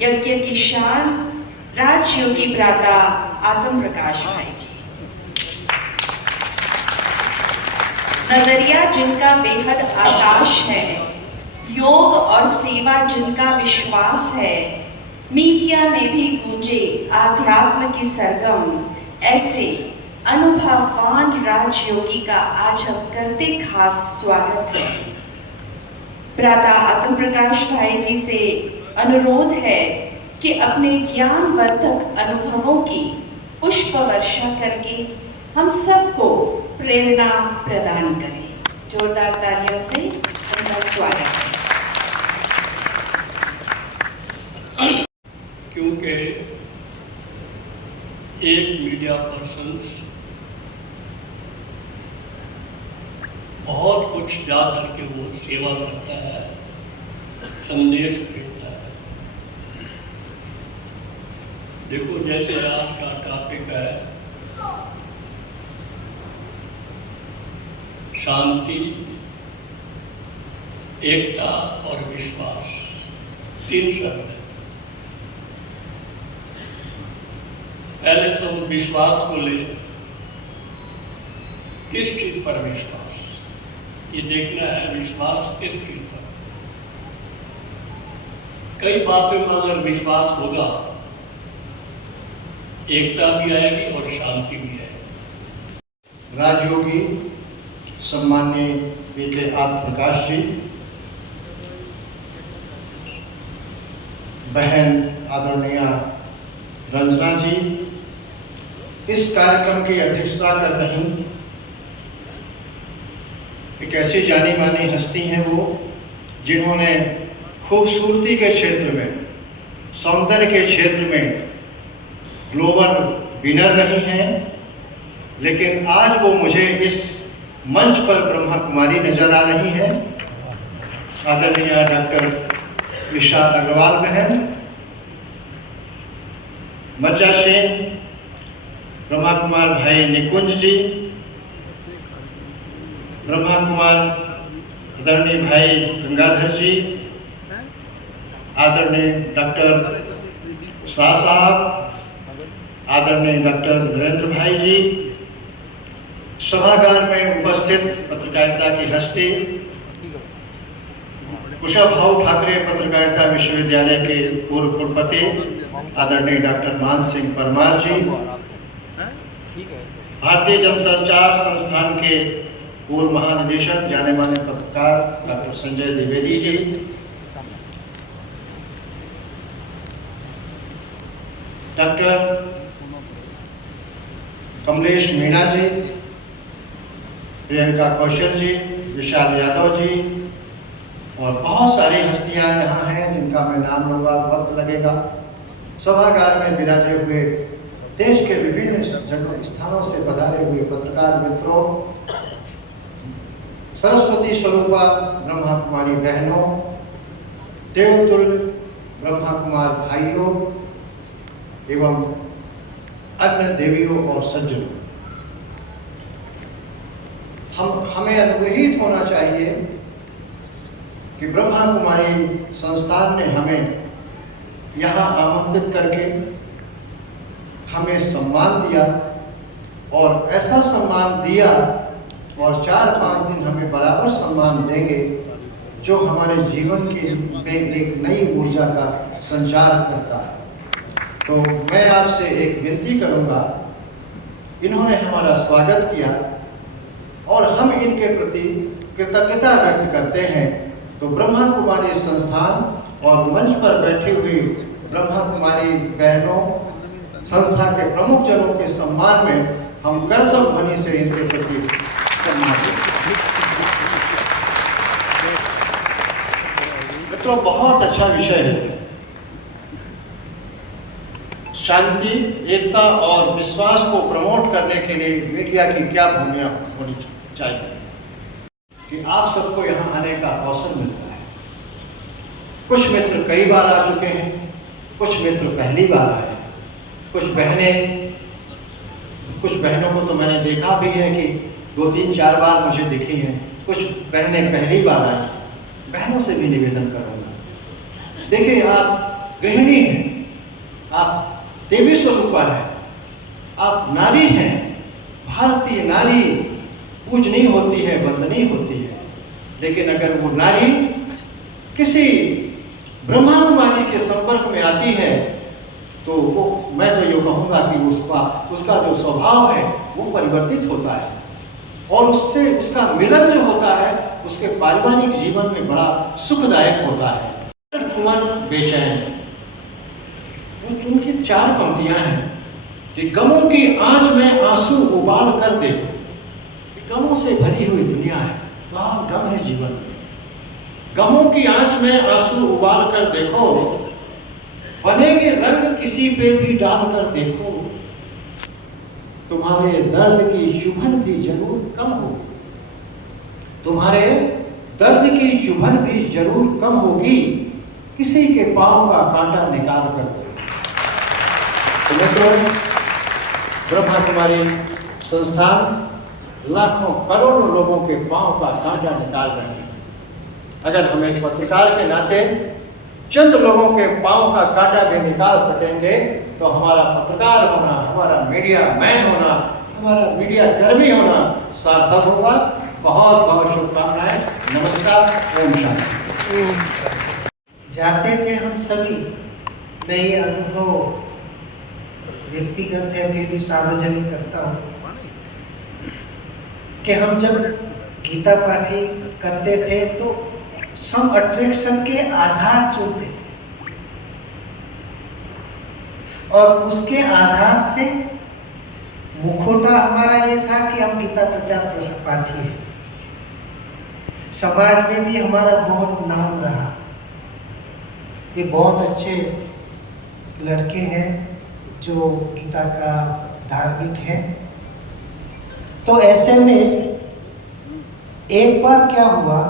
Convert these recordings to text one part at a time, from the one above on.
यज्ञ की शान राजयोगी भ्राता आत्म प्रकाश भाई जी। नजरिया जिनका बेहद आकाश है, योग और सेवा जिनका विश्वास है, मीडिया में भी गूंजे आध्यात्म की सरगम, ऐसे अनुभववान राजयोगी का आज हम करते खास स्वागत है। भ्राता आत्म प्रकाश भाई जी से अनुरोध है कि अपने ज्ञानवर्धक अनुभवों की पुष्प वर्षा करके हम सबको प्रेरणा प्रदान करें। जोरदार तालियों से उनका स्वागत है। क्योंकि एक मीडिया पर्सन बहुत कुछ जा करके वो सेवा करता है, संदेश भेजता है। देखो, जैसे आज का टॉपिक है शांति, एकता और विश्वास, 3 शब्द है। पहले तो विश्वास को ले, किस चीज पर विश्वास, ये देखना है विश्वास किस चीज पर। कई बातों में अगर विश्वास होगा, एकता भी आएगी और शांति भी आएगी। राजयोगी सम्मान्य वीके आत्म प्रकाश जी, बहन आदरणीय रंजना जी, इस कार्यक्रम की अध्यक्षता कर रही एक ऐसी जानी मानी हस्ती हैं वो, जिन्होंने खूबसूरती के क्षेत्र में, सौंदर्य के क्षेत्र में ग्लोबल विनर रही हैं। लेकिन आज वो मुझे इस मंच पर ब्रह्मा कुमारी नजर आ रही हैं। आदरणीय डॉक्टर विशाल अग्रवाल बहन, मज्जा सेन, ब्रह्मा कुमार भाई निकुंज जी, ब्रह्मा कुमार आदरणीय भाई गंगाधर जी, आदरणीय डॉक्टर शाह साहब, आदरणीय डॉक्टर नरेंद्र भाई जी, सभागार में उपस्थित पत्रकारिता की हस्ती, कुशाभाऊ ठाकरे पत्रकारिता विश्वविद्यालय के पूर्व कुलपति आदरणीय डॉक्टर मान सिंह परमार जी, भारतीय जनसंचार संस्थान के पूर्व महानिदेशक जाने माने पत्रकार डॉक्टर संजय द्विवेदी जी, डॉक्टर कमलेश मीणा जी, प्रियंका कौशल जी, विशाल यादव जी और बहुत सारी हस्तियां यहाँ हैं जिनका मैं नाम लूँगा, वक्त लगेगा। सभागार में विराजे हुए देश के विभिन्न जगह स्थानों से पधारे हुए पत्रकार मित्रों, सरस्वती स्वरूपा ब्रह्मा कुमारी बहनों, देवतुल्य ब्रह्मा कुमार भाइयों एवं अन्य देवियों और सज्जनों, हमें अनुग्रहित होना चाहिए कि ब्रह्मा कुमारी संस्थान ने हमें यहाँ आमंत्रित करके हमें सम्मान दिया और ऐसा सम्मान दिया और 4-5 दिन हमें बराबर सम्मान देंगे जो हमारे जीवन के में एक नई ऊर्जा का संचार करता है। तो मैं आपसे एक विनती करूंगा, इन्होंने हमारा स्वागत किया और हम इनके प्रति कृतज्ञता व्यक्त करते हैं। तो ब्रह्मा कुमारी संस्थान और मंच पर बैठी हुई ब्रह्मा कुमारी बहनों, संस्था के प्रमुख जनों के सम्मान में हम करतब ध्वनि से इनके प्रति सम्मान दें। मित्रों, बहुत अच्छा विषय है। शांति, एकता और विश्वास को प्रमोट करने के लिए मीडिया की क्या भूमिका होनी चाहिए कि आप सबको यहाँ आने का अवसर मिलता है। कुछ मित्र कई बार आ चुके हैं, कुछ मित्र पहली बार आए हैं, कुछ बहनों को तो मैंने देखा भी है कि 2-3-4 बार मुझे दिखी हैं, कुछ बहनें पहली बार आई हैं। बहनों से भी निवेदन करूँगा, देखिए आप गृहिणी हैं, आप देवी स्वरूपा हैं, आप नारी हैं। भारतीय नारी पूजनीय होती है, वंदनीय होती है। लेकिन अगर वो नारी किसी ब्रह्मा कुमारी के संपर्क में आती है तो वो, मैं तो ये कहूँगा कि उसका जो स्वभाव है वो परिवर्तित होता है, और उससे उसका मिलन जो होता है उसके पारिवारिक जीवन में बड़ा सुखदायक होता है। कुंवर बेचैन, उनकी 4 पंक्तियां हैं कि गमों की आंच में आंसू उबाल कर देखो। गमों से भरी हुई दुनिया है, वहाँ गम है जीवन में। गमों की आंच में आंसू उबाल कर देखो, बनेंगे रंग किसी पे भी डाल कर देखो, तुम्हारे दर्द की चुभन भी जरूर कम होगी। तुम्हारे दर्द की चुभन भी जरूर कम होगी, किसी के पांव का कांटा निकाल कर दो। तो मित्रों, ब्रह्मा कुमारी संस्थान लाखों करोड़ों लोगों के पांव का कांटा निकाल रहे हैं। अगर हम एक पत्रकार के नाते चंद लोगों के पांव का कांटा भी निकाल सकेंगे तो हमारा पत्रकार होना, हमारा मीडिया मैन होना, हमारा मीडिया कर्मी होना सार्थक होगा। बहुत बहुत शुभकामनाएं। नमस्कार। ओम शांति। जाते थे हम सभी, मैं ये अनुभव व्यक्तिगत है फिर भी सार्वजनिक करता हूँ कि हम जब गीता पाठी करते थे तो सम अट्रैक्शन के आधार चुनते थे और उसके आधार से मुखौटा हमारा ये था कि हम गीता प्रचार पाठी हैं। समाज में भी हमारा बहुत नाम रहा, ये बहुत अच्छे लड़के हैं जो गीता का धार्मिक है। तो ऐसे में एक बार क्या हुआ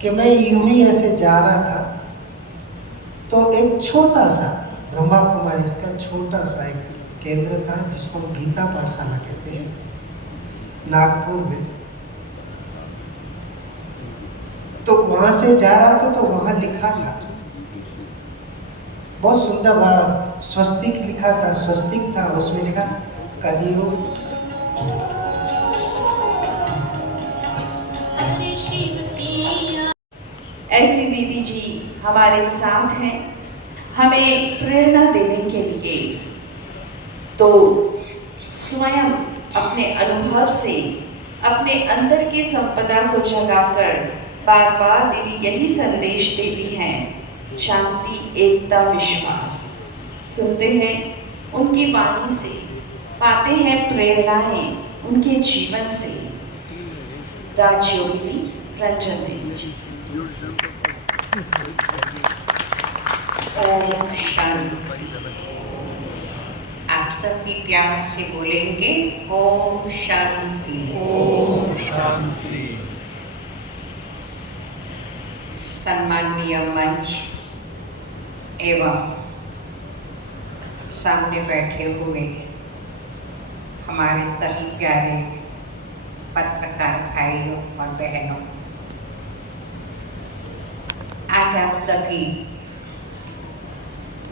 कि मैं यूं ही ऐसे जा रहा था तो एक छोटा सा ब्रह्मा कुमारी इसका छोटा सा एक केंद्र था जिसको हम गीता पाठशाला कहते हैं, नागपुर में। तो वहां से जा रहा था तो वहां लिखा था, बहुत सुंदर स्वस्तिक लिखा था, स्वस्तिक था, उसमें लिखा कलियुग ऐसी दीदी जी हमारे साथ हैं हमें प्रेरणा देने के लिए। तो स्वयं अपने अनुभव से अपने अंदर की संपदा को जगाकर बार बार दीदी यही संदेश देती हैं, शांति, एकता, विश्वास। सुनते हैं उनकी वाणी से, पाते हैं प्रेरणाएं उनके जीवन से। राजयोगिनी रंजन देवी जी। ओम शांति। आप सब भी प्यार से बोलेंगे ओम शांति। ओम शांति। सम्माननीय मंच एवं सामने बैठे हुए हमारे सभी प्यारे पत्रकार भाइयों और बहनों, आज आप सभी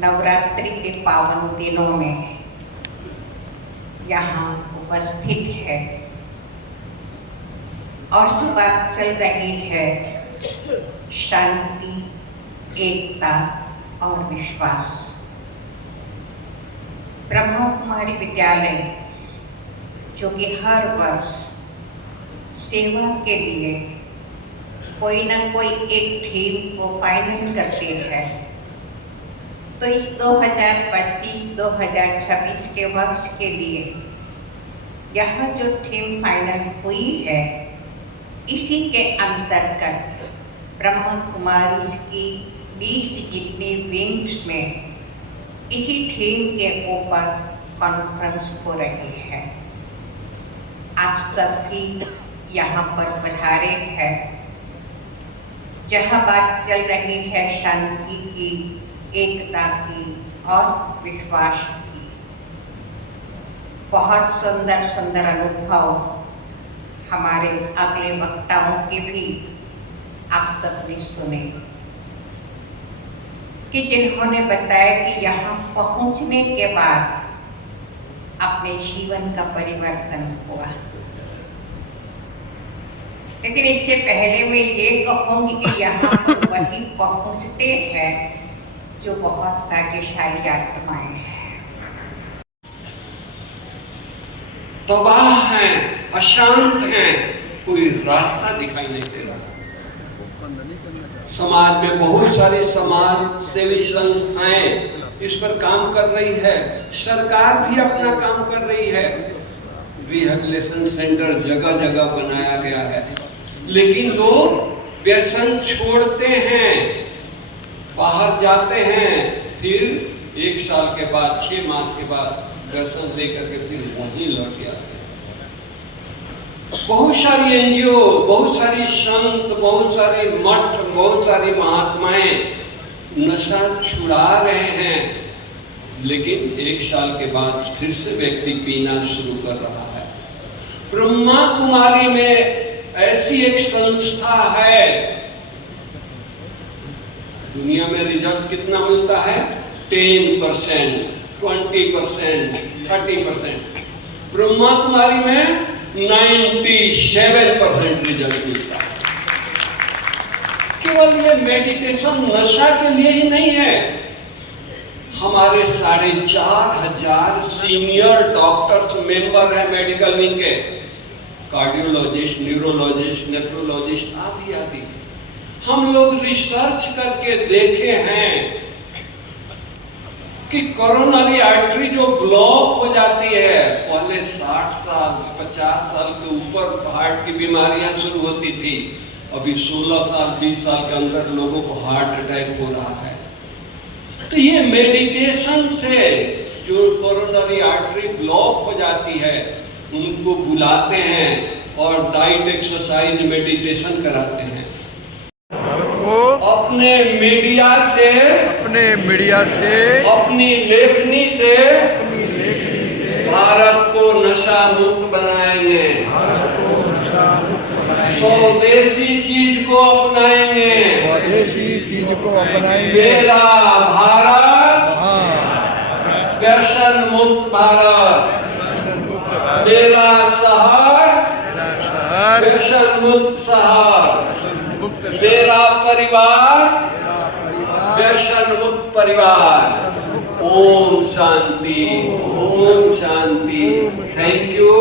नवरात्रि के पावन दिनों में यहाँ उपस्थित है और जो बात चल रही है शांति, एकता और विश्वास। ब्रह्मा कुमारी विद्यालय जो कि हर वर्ष सेवा के लिए कोई ना कोई एक थीम को फाइनल करते हैं, तो इस 2025-2026 के वर्ष के लिए यह जो थीम फाइनल हुई है, इसी के अंतर्गत ब्रह्मा कुमारी की 20 जितनी विंग्स में इसी थीम के ऊपर कॉन्फ्रेंस हो रही है। आप सभी यहाँ पर पधारे हैं जहाँ बात चल रही है शांति की, एकता की और विश्वास की। बहुत सुंदर सुंदर अनुभव हमारे अगले वक्ताओं के भी आप सबने सुने। कि जिन्होंने बताया कि यहाँ पहुँचने के बाद अपने जीवन का परिवर्तन हुआ। लेकिन इसके पहले मैं ये कहूँगी कि यहाँ पर वही पहुँचते हैं जो बहुत भाग्यशाली आत्माएं हैं। तबाह हैं, अशांत हैं, कोई रास्ता दिखाई नहीं दे रहा। समाज में बहुत सारी समाज सेवी संस्थाएं इस पर काम कर रही है, सरकार भी अपना काम कर रही है, रिहेबिलिटेशन सेंटर जगह जगह बनाया गया है। लेकिन लोग व्यसन छोड़ते हैं, बाहर जाते हैं, फिर 1 साल के बाद 6 मास के बाद व्यसन लेकर के फिर वहीं लौट के आते हैं। बहुत सारी एनजीओ, बहुत सारी संत, बहुत सारे मठ, बहुत सारी महात्माएं नशा छुड़ा रहे हैं, लेकिन 1 साल के बाद फिर से व्यक्ति पीना शुरू कर रहा है। ब्रह्मा कुमारी में ऐसी एक संस्था है, दुनिया में रिजल्ट कितना मिलता है? 10%, 20%, 30%। ब्रह्मा कुमारी में 97% रिजल्ट मिलता है। केवल ये मेडिटेशन नशा के लिए ही नहीं है। हमारे 4,500 सीनियर डॉक्टर्स मेंबर हैं मेडिकल विंग के, कार्डियोलॉजिस्ट, न्यूरोलॉजिस्ट, नेफ्रोलॉजिस्ट आदि आदि। हम लोग रिसर्च करके देखे हैं कि कोरोनरी आर्टरी जो ब्लॉक हो जाती है, पहले 60 साल 50 साल के ऊपर हार्ट की बीमारियां शुरू होती थी, अभी 16 साल 20 साल के अंदर लोगों को हार्ट अटैक हो रहा है। तो ये मेडिटेशन से जो कोरोनरी आर्टरी ब्लॉक हो जाती है उनको बुलाते हैं और डाइट, एक्सरसाइज, मेडिटेशन कराते हैं। अपने मीडिया से, अपनी लेखनी से भारत को नशा मुक्त बनाएंगे, स्वदेशी चीज को अपनाएंगे, मेरा भारत व्यसन मुक्त भारत, मेरा शहर व्यसन मुक्त शहर, मेरा परिवार व्यसन मुक्त परिवार। ओम शांति, ओम शांति। Thank you.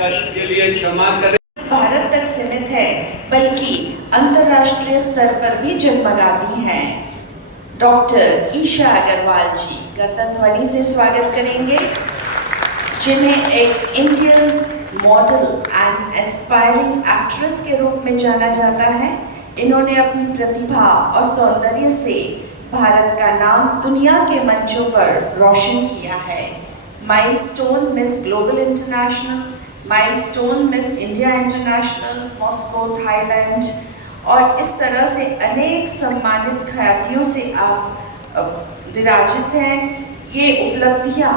कष्ट के लिए क्षमा करें। भारत तक सीमित है बल्कि अंतर्राष्ट्रीय स्तर पर भी जगमगाती हैं। डॉक्टर ईशा अग्रवाल जी कर्तन ध्वनि से स्वागत करेंगे, जिन्हें एक Indian model and aspiring actress के रूप में जाना जाता है। इन्होंने अपनी प्रतिभा और सौंदर्य से भारत का नाम दुनिया के मंचों पर रोशन किया है। Milestone miss global international, milestone miss India international, Moscow, Thailand, और इस तरह से अनेक सम्मानित ख्यातियों से आप विराजित हैं। ये उपलब्धियां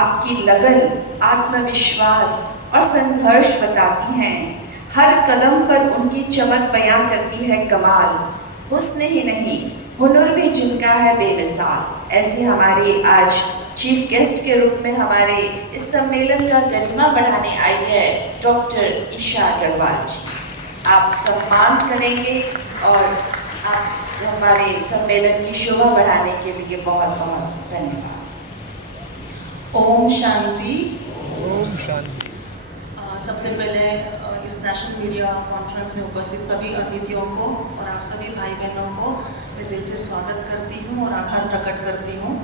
आपकी लगन, आत्मविश्वास और संघर्ष बताती हैं। हर कदम पर उनकी चमक बयां करती है कमाल। हुस्न ही नहीं, हुनर भी जिनका है बेमिसाल। ऐसे हमारे आज चीफ गेस्ट के रूप में हमारे इस सम्मेलन का गरिमा बढ़ाने आई है डॉक्टर ईशा अग्रवाल जी। आप सम्मान करेंगे और आप हमारे सम्मेलन की शोभा बढ़ाने के लिए बहुत बहुत धन्यवाद। ओम शांति। ओम शांति। सबसे पहले इस नेशनल मीडिया कॉन्फ्रेंस में उपस्थित सभी अतिथियों को और आप सभी भाई बहनों को मैं दिल से स्वागत करती हूँ और आभार प्रकट करती हूँ।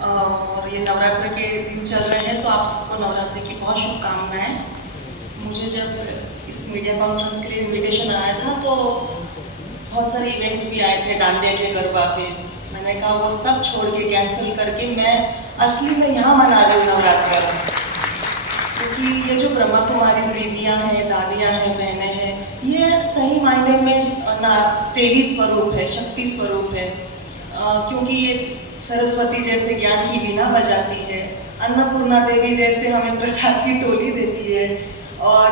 और ये नवरात्र के दिन चल रहे हैं तो आप सबको नवरात्र की बहुत शुभकामनाएं। मुझे जब इस मीडिया कॉन्फ्रेंस के लिए इनविटेशन आया था तो बहुत सारे इवेंट्स भी आए थे, डांडिया के, गरबा के। मैंने कहा वो सब छोड़ के कैंसिल करके मैं असली में यहाँ मना रही हूँ नवरात्र, क्योंकि ये जो ब्रह्मा कुमारी दीदियाँ हैं, दादियाँ हैं, बहनें हैं, ये सही मायने में ना देवी स्वरूप है, शक्ति स्वरूप है। क्योंकि ये सरस्वती जैसे ज्ञान की वीणा बजाती है, अन्नपूर्णा देवी जैसे हमें प्रसाद की टोली देती है, और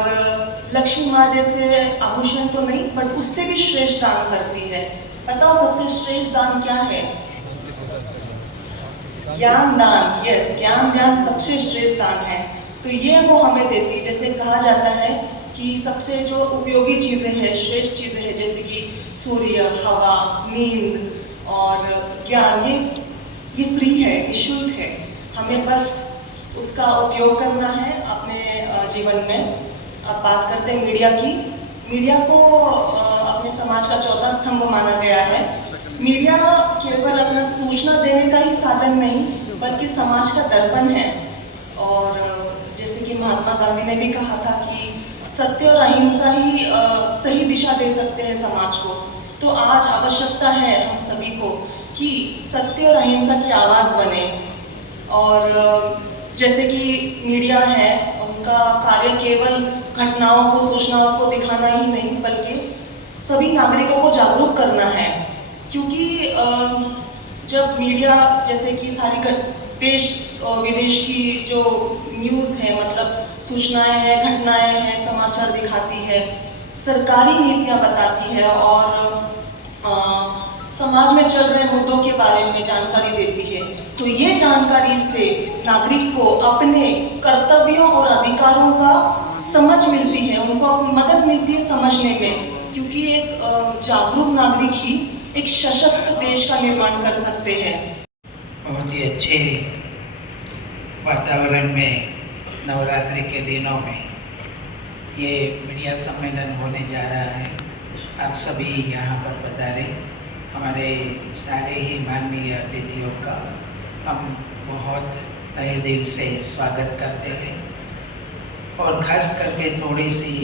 लक्ष्मी माँ जैसे आभूषण तो नहीं बट उससे भी श्रेष्ठ दान करती है। बताओ सबसे श्रेष्ठ दान क्या है? ज्ञान दान, यस, ज्ञान दान सबसे श्रेष्ठ दान है। तो ये वो हमें देती है। जैसे कहा जाता है कि सबसे जो उपयोगी चीज़ें हैं, श्रेष्ठ चीज़ें हैं, जैसे कि सूर्य, हवा, नींद और ज्ञान, ये फ्री है, निःशुल्क है। हमें बस उसका उपयोग करना है अपने जीवन में। अब बात करते हैं मीडिया की। मीडिया को अपने समाज का चौथा स्तंभ माना गया है। मीडिया केवल अपना सूचना देने का ही साधन नहीं, बल्कि समाज का दर्पण है। और जैसे कि महात्मा गांधी ने भी कहा था कि सत्य और अहिंसा ही सही दिशा दे सकते हैं समाज को। तो आज आवश्यकता है हम सभी को कि सत्य और अहिंसा की आवाज़ बने। और जैसे कि मीडिया है, उनका कार्य केवल घटनाओं को, सूचनाओं को दिखाना ही नहीं, बल्कि सभी नागरिकों को जागरूक करना है। क्योंकि जब मीडिया जैसे कि सारी देश विदेश की जो न्यूज़ है, मतलब सूचनाएं हैं, घटनाएं हैं, समाचार दिखाती है, सरकारी नीतियां बताती है और समाज में चल रहे मुद्दों के बारे में जानकारी देती है। तो ये जानकारी से नागरिक को अपने कर्तव्यों और अधिकारों का समझ मिलती है, उनको मदद मिलती है समझने में। क्योंकि एक जागरूक नागरिक ही एक सशक्त देश का निर्माण कर सकते हैं। बहुत ही अच्छे वातावरण में नवरात्रि के दिनों में ये मीडिया सम्मेलन होने जा रहा है। आप सभी यहाँ पर पधारे। हमारे सारे ही माननीय अतिथियों का हम बहुत तहे दिल से स्वागत करते हैं। और ख़ास करके थोड़ी सी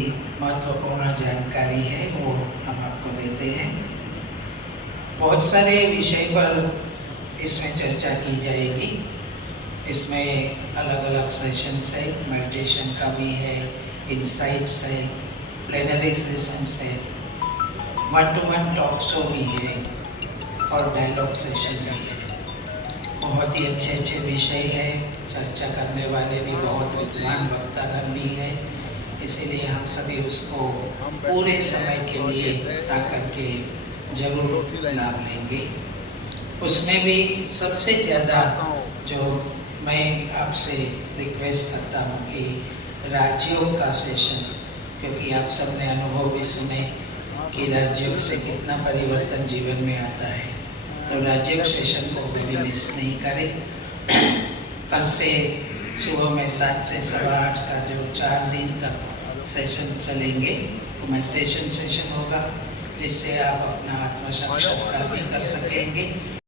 महत्वपूर्ण जानकारी है वो हम आपको देते हैं। बहुत सारे विषय पर इसमें चर्चा की जाएगी। इसमें अलग अलग सेशंस है, मेडिटेशन का भी है, इनसाइट्स है, प्लेनरी सेशंस है, 1-to-1 टॉक शो भी है और डायलॉग सेशन भी है। बहुत ही अच्छे अच्छे विषय है। चर्चा करने वाले भी बहुत विद्वान वक्तागण भी है। इसीलिए हम सभी उसको पूरे समय के लिए आकर के जरूर लाभ लेंगे। उसमें भी सबसे ज़्यादा जो मैं आपसे रिक्वेस्ट करता हूँ कि राजयोग का सेशन, क्योंकि आप सबने अनुभव भी सुने कि राजयोग से कितना परिवर्तन जीवन में आता है। तो राजयोग सेशन को कभी मिस नहीं करें। कल से सुबह में 7 से 8:15 का जो 4 दिन तक सेशन चलेंगे वो मेडिटेशन सेशन होगा, जिससे आप अपना आत्म साक्षात्कार भी कर सकेंगे